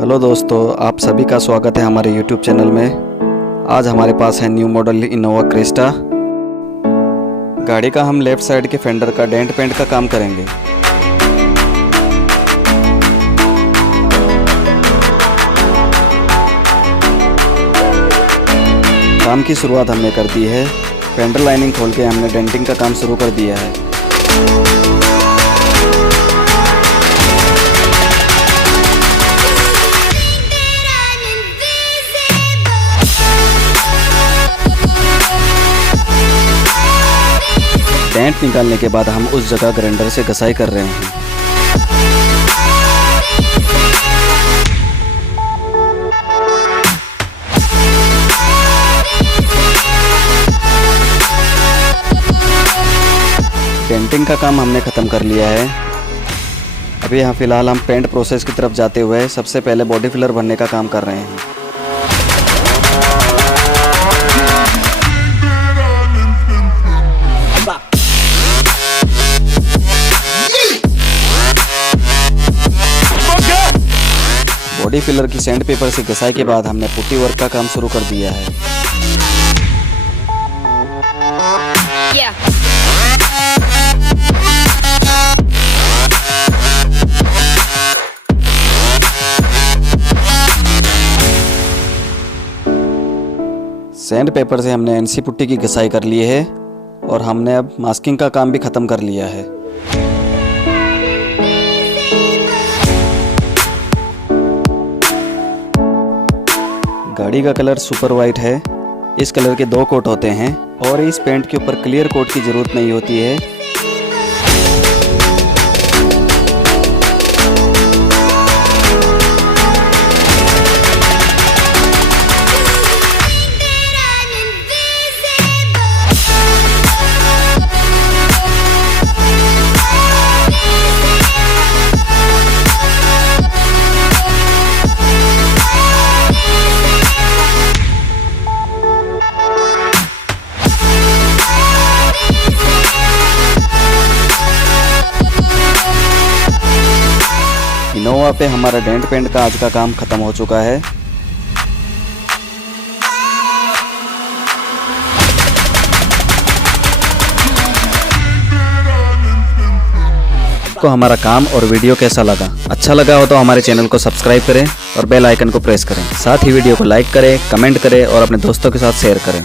हेलो दोस्तों, आप सभी का स्वागत है हमारे YouTube चैनल में। आज हमारे पास है न्यू मॉडल इनोवा क्रिस्टा। गाड़ी का हम लेफ़्ट साइड के फेंडर का डेंट पेंट का काम करेंगे। काम की शुरुआत हमने कर दी है। फेंडर लाइनिंग खोल के हमने डेंटिंग का काम शुरू कर दिया है। डेंट निकालने के बाद हम उस जगह ग्राइंडर से घसाई कर रहे हैं। डेंटिंग का काम हमने ख़त्म कर लिया है। अभी यहाँ फ़िलहाल हम पेंट प्रोसेस की तरफ जाते हुए सबसे पहले बॉडी फिलर भरने का काम कर रहे हैं। बॉडी फिलर की सैंड पेपर से घिसाई के बाद हमने पुट्टी वर्क का काम शुरू कर दिया है। सैंड पेपर से हमने एनसी पुट्टी की घिसाई कर ली है और हमने अब मास्किंग का काम भी ख़त्म कर लिया है। गाड़ी का कलर सुपर वाइट है। इस कलर के 2 कोट होते हैं और इस पेंट के ऊपर क्लियर कोट की ज़रूरत नहीं होती है। इनोवा पे हमारा डेंट पेंट का आज का काम ख़त्म हो चुका है। आपको हमारा काम और वीडियो कैसा लगा? अच्छा लगा हो तो हमारे चैनल को सब्सक्राइब करें और बेल आइकन को प्रेस करें। साथ ही वीडियो को लाइक करें, कमेंट करें और अपने दोस्तों के साथ शेयर करें।